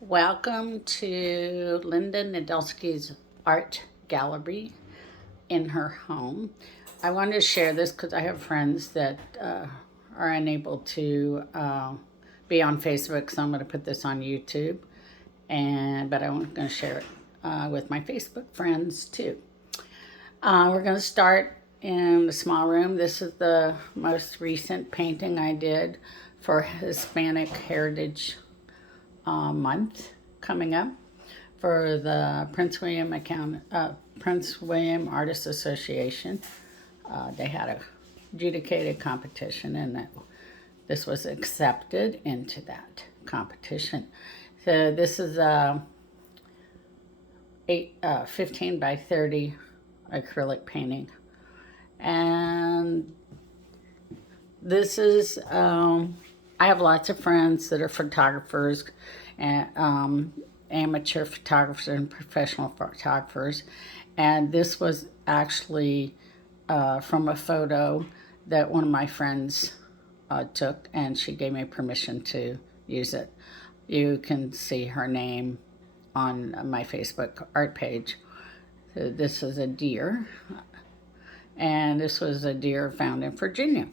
Welcome to Linda Nadelsky's art gallery in her home. I wanted to share this because I have friends that are unable to be on Facebook, so I'm going to put this on YouTube. But I'm going to share it with my Facebook friends too. We're going to start in the small room. This is the most recent painting I did for Hispanic Heritage Month coming up for the Prince William Artists Association. They had a adjudicated competition, and this was accepted into that competition. So this is a 15 by 30 acrylic painting, and this is I have lots of friends that are photographers and amateur photographers and professional photographers, and this was actually from a photo that one of my friends took, and she gave me permission to use it. You can see her name on my Facebook art page. So this is a deer, and this was a deer found in Virginia.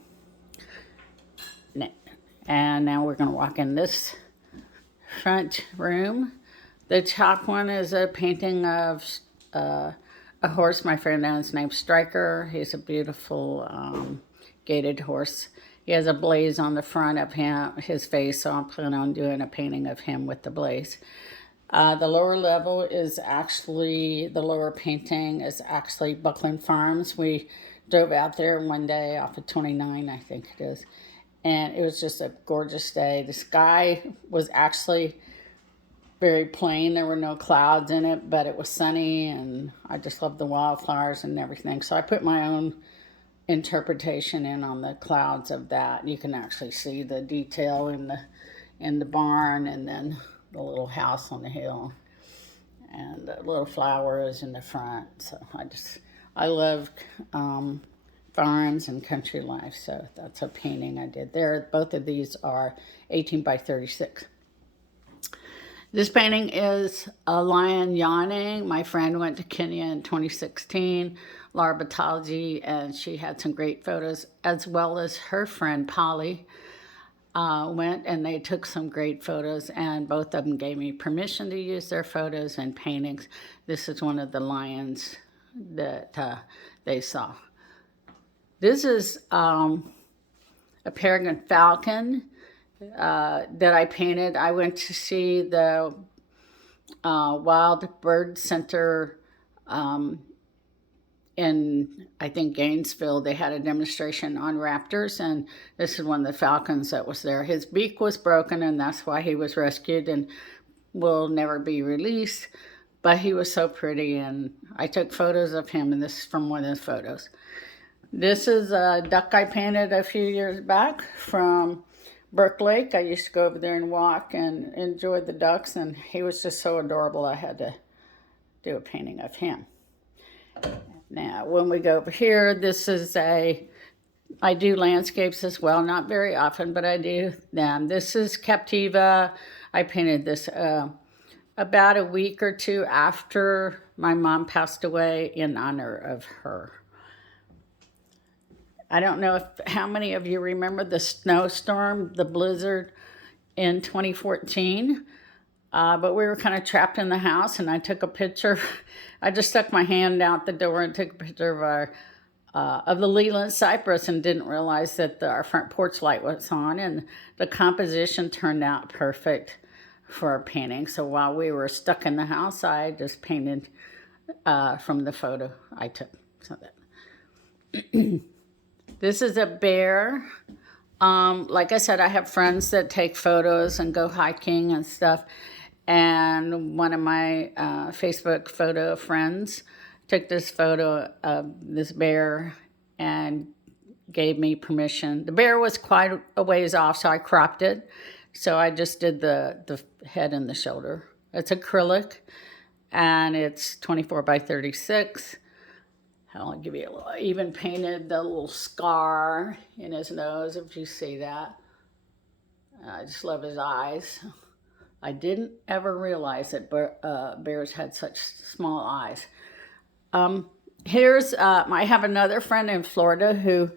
And now we're going to walk in this front room. The top one is a painting of a horse my friend owns named Striker. He's a beautiful gaited horse. He has a blaze on the front of his face, so I'm planning on doing a painting of him with the blaze. The lower level is actually, the lower painting is actually Buckland Farms. We drove out there one day off of 29, I think it is. And it was just a gorgeous day. The sky was actually very plain. There were no clouds in it, but it was sunny, and I just loved the wildflowers and everything. So I put my own interpretation in on the clouds of that. You can actually see the detail in the barn, and then the little house on the hill, and the little flowers in the front. So I love farms and country life, so that's a painting I did there. Both of these are 18 by 36. This painting is a lion yawning. My friend went to Kenya in 2016, Laura Batalji, and she had some great photos, as well as her friend Polly went, and they took some great photos, and both of them gave me permission to use their photos and paintings. This is one of the lions that they saw. This is a peregrine falcon that I painted. I went to see the Wild Bird Center in, I think, Gainesville. They had a demonstration on raptors, and this is one of the falcons that was there. His beak was broken, and that's why he was rescued and will never be released. But he was so pretty, and I took photos of him, and this is from one of the photos. This is a duck I painted a few years back from Burke Lake. I used to go over there and walk and enjoy the ducks, and he was just so adorable I had to do a painting of him. Now, when we go over here, I do landscapes as well, not very often, but I do them. This is Captiva. I painted this about a week or two after my mom passed away in honor of her. I don't know how many of you remember the snowstorm, the blizzard in 2014, but we were kind of trapped in the house, and I took a picture. I just stuck my hand out the door and took a picture of the Leland cypress, and didn't realize that our front porch light was on, and the composition turned out perfect for our painting. So while we were stuck in the house, I just painted from the photo I took. So that. This is a bear. Like I said, I have friends that take photos and go hiking and stuff. And one of my Facebook photo friends took this photo of this bear and gave me permission. The bear was quite a ways off, so I cropped it. So I just did the head and the shoulder. It's acrylic, and it's 24 by 36. I'll give you a little, I even painted the little scar in his nose, if you see that. I just love his eyes. I didn't ever realize that bears had such small eyes. I have another friend in Florida who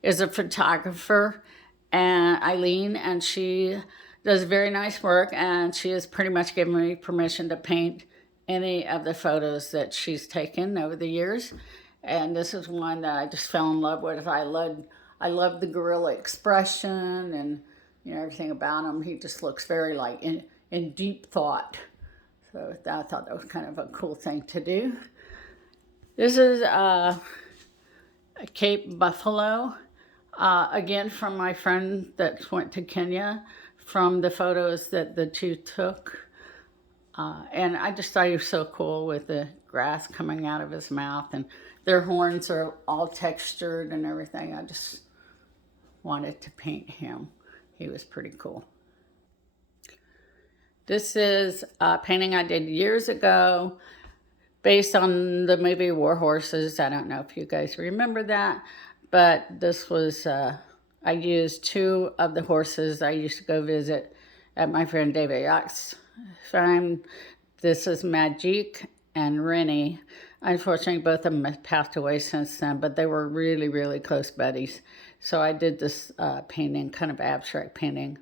is a photographer, and Eileen, and she does very nice work, and she has pretty much given me permission to paint any of the photos that she's taken over the years. And this is one that I just fell in love with. I love the gorilla expression and everything about him. He just looks very like in deep thought. So I thought that was kind of a cool thing to do. This is a Cape Buffalo, again from my friend that went to Kenya, from the photos that the two took. And I just thought he was so cool with the grass coming out of his mouth, and their horns are all textured and everything. I just wanted to paint him. He was pretty cool. This is a painting I did years ago based on the movie War Horses. I don't know if you guys remember that, but this was, I used two of the horses I used to go visit at my friend David Yacht's farm. This is Magique and Rennie. Unfortunately, both of them have passed away since then, but they were really, really close buddies. So I did this painting, kind of abstract painting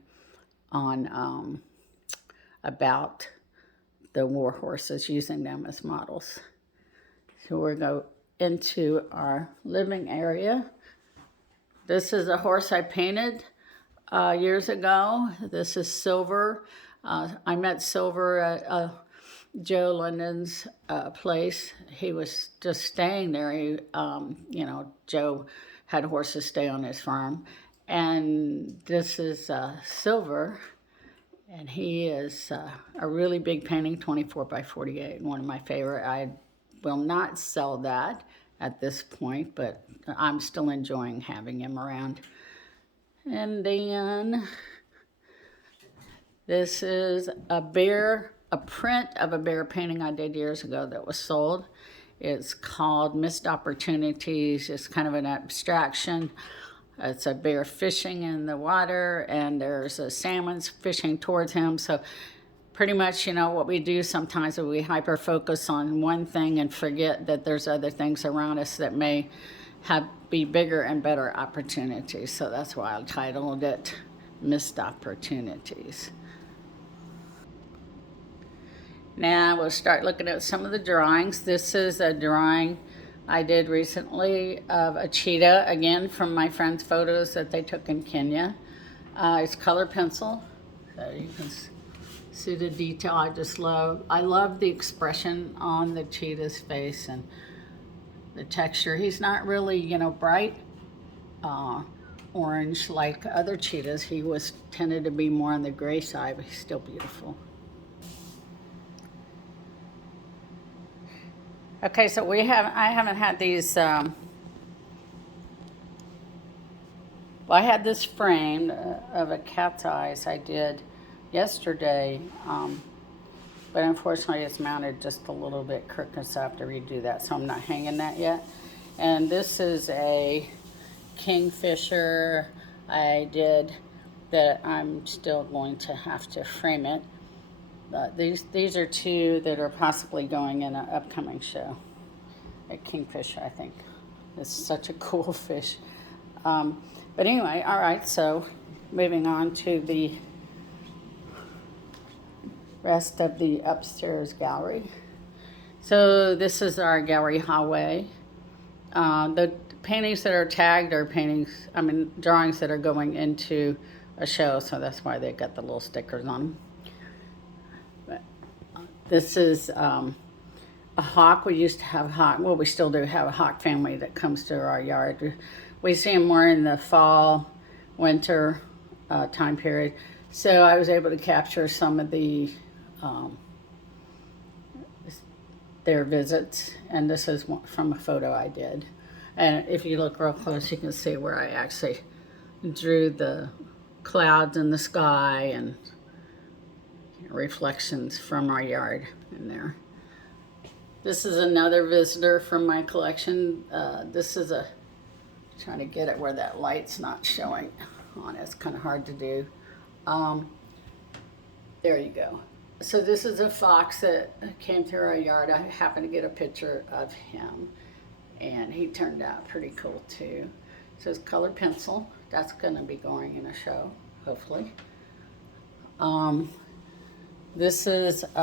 on about the war horses, using them as models. So we're going to go into our living area. This is a horse I painted years ago. This is Silver. I met Silver at Joe London's place. He was just staying there. Joe had horses stay on his farm. And this is Silver. And he is a really big painting, 24 by 48, one of my favorite. I will not sell that at this point, but I'm still enjoying having him around. And then this is a print of a bear painting I did years ago that was sold. It's called Missed Opportunities. It's kind of an abstraction. It's a bear fishing in the water, and there's a salmon fishing towards him. So pretty much, what we do sometimes is we hyper-focus on one thing and forget that there's other things around us that may be bigger and better opportunities. So that's why I titled it Missed Opportunities. Now we'll start looking at some of the drawings. This is a drawing I did recently of a cheetah, again from my friend's photos that they took in Kenya. It's color pencil, so you can see the detail. I love the expression on the cheetah's face and the texture. He's not really, bright orange like other cheetahs. He tended to be more on the gray side, but he's still beautiful. Okay, so I haven't had these, I had this framed of a cat's eyes I did yesterday, but unfortunately it's mounted just a little bit crooked, so I have to redo that, so I'm not hanging that yet. And this is a kingfisher I did that I'm still going to have to frame it. These are two that are possibly going in an upcoming show. A kingfisher, I think. It's such a cool fish. But anyway, all right, so moving on to the rest of the upstairs gallery. So this is our gallery hallway. The paintings that are tagged are drawings that are going into a show, so that's why they got the little stickers on them. This is a hawk. We used to have a hawk. Well, we still do have a hawk family that comes to our yard. We see them more in the fall, winter time period. So I was able to capture some of their visits, and this is from a photo I did. And if you look real close, you can see where I actually drew the clouds in the sky and reflections from our yard in there. This is another visitor from my collection. This is trying to get it where that light's not showing on it. It's kind of hard to do. There you go. So this is a fox that came through our yard. I happened to get a picture of him, and he turned out pretty cool too. So it's colored pencil. That's going to be going in a show, hopefully. Um, this is, take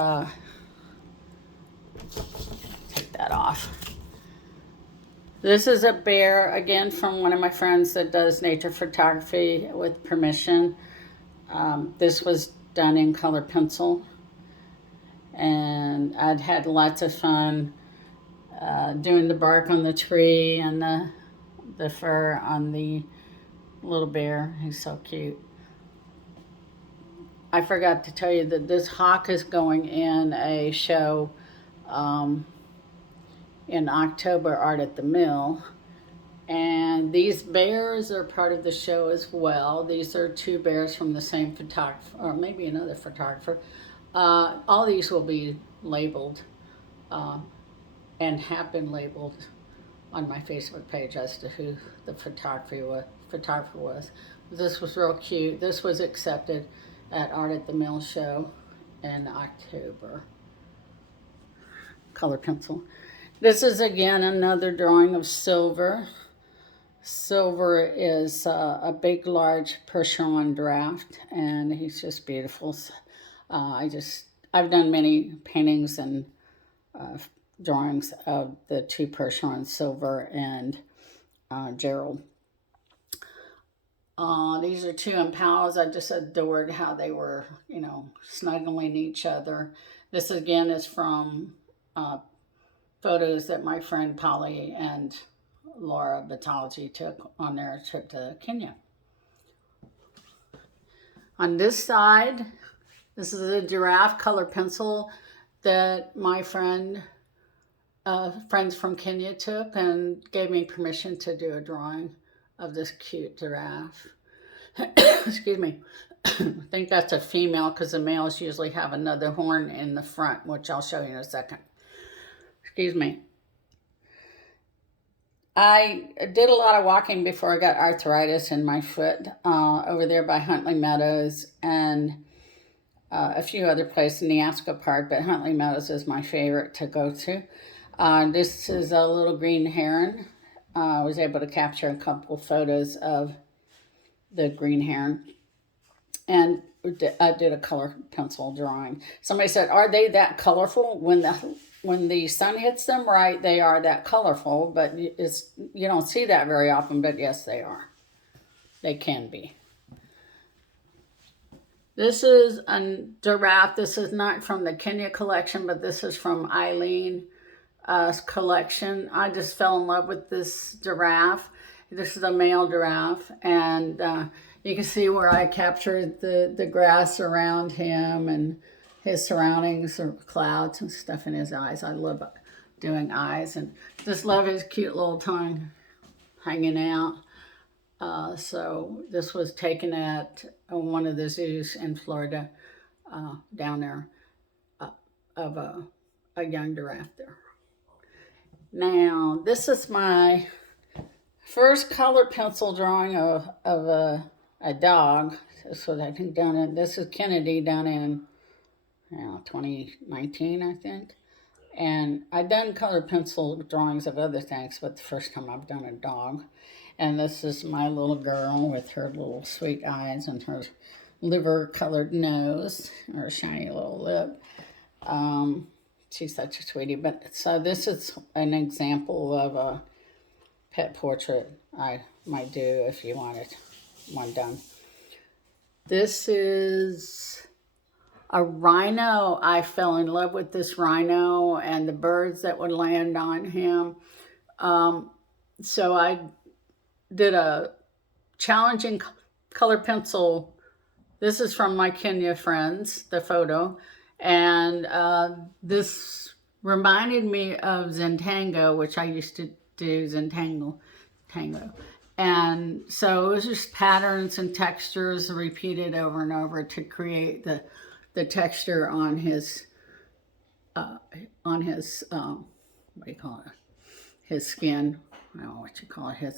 that off. This is a bear, again, from one of my friends that does nature photography with permission. This was done in color pencil, and I'd had lots of fun doing the bark on the tree and the fur on the little bear. He's so cute. I forgot to tell you that this hawk is going in a show in October, Art at the Mill. And these bears are part of the show as well. These are two bears from the same photographer, or maybe another photographer. All these will be labeled and have been labeled on my Facebook page as to who the photographer was. This was real cute. This was accepted at Art at the Mill show in October. Color pencil. This is again another drawing of Silver. Silver is a big, large Percheron draft, and he's just beautiful. I've done many paintings and drawings of the two Percheron, Silver and Gerald. These are two impalas. I just adored how they were, snuggling each other. This again is from photos that my friend Polly and Laura Batology took on their trip to Kenya. On this side, this is a giraffe color pencil that my friends from Kenya took and gave me permission to do a drawing of this cute giraffe. Excuse me. I think that's a female because the males usually have another horn in the front, which I'll show you in a second. Excuse me. I did a lot of walking before I got arthritis in my foot over there by Huntley Meadows and a few other places in Neabsco Park, but Huntley Meadows is my favorite to go to. This is a little green heron. I was able to capture a couple photos of the green heron, and I did a color pencil drawing. Somebody said, "Are they that colorful?" When the sun hits them right, they are that colorful, but you don't see that very often, but yes, they are. They can be. This is a giraffe. This is not from the Kenya collection, but this is from Eileen collection. I just fell in love with this giraffe. This is a male giraffe, and you can see where I captured the grass around him and his surroundings or clouds and stuff in his eyes. I love doing eyes and just love his cute little tongue hanging out. So this was taken at one of the zoos in Florida down there of a young giraffe there. Now, this is my first color pencil drawing of a dog. This was, I think, this is Kennedy down in 2019, I think. And I've done color pencil drawings of other things, but the first time I've done a dog. And this is my little girl with her little sweet eyes and her liver-colored nose, her shiny little lip. She's such a sweetie. But so this is an example of a pet portrait I might do if you wanted one done. This is a rhino. I fell in love with this rhino and the birds that would land on him. So I did a challenging color pencil. This is from my Kenya friends, the photo. And this reminded me of Zentango, which I used to do Zentango. And so it was just patterns and textures repeated over and over to create the texture on his what do you call it? His skin. I don't know what you call it.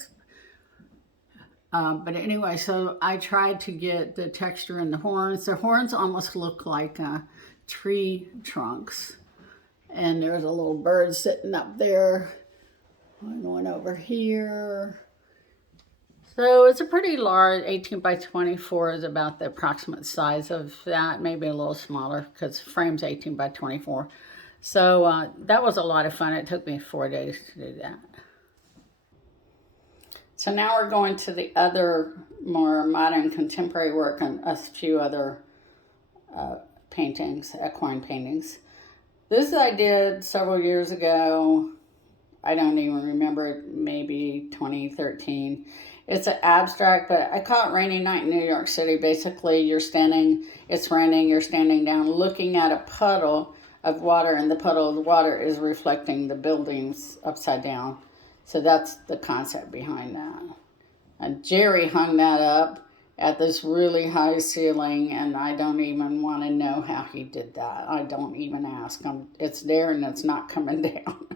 But anyway, so I tried to get the texture in the horns. The horns almost look like tree trunks. And there's a little bird sitting up there. One over here. So it's a pretty large, 18 by 24 is about the approximate size of that, maybe a little smaller because the frame's 18 by 24. So that was a lot of fun. It took me 4 days to do that. So now we're going to the other more modern contemporary work and a few other paintings, equine paintings. This I did several years ago. I don't even remember, maybe 2013. It's an abstract, but I call it Rainy Night in New York City. Basically, you're standing, it's raining, you're standing down looking at a puddle of water, and the puddle of water is reflecting the buildings upside down. So that's the concept behind that. And Jerry hung that up at this really high ceiling, and I don't even want to know how he did that. I don't even ask him. It's there and it's not coming down.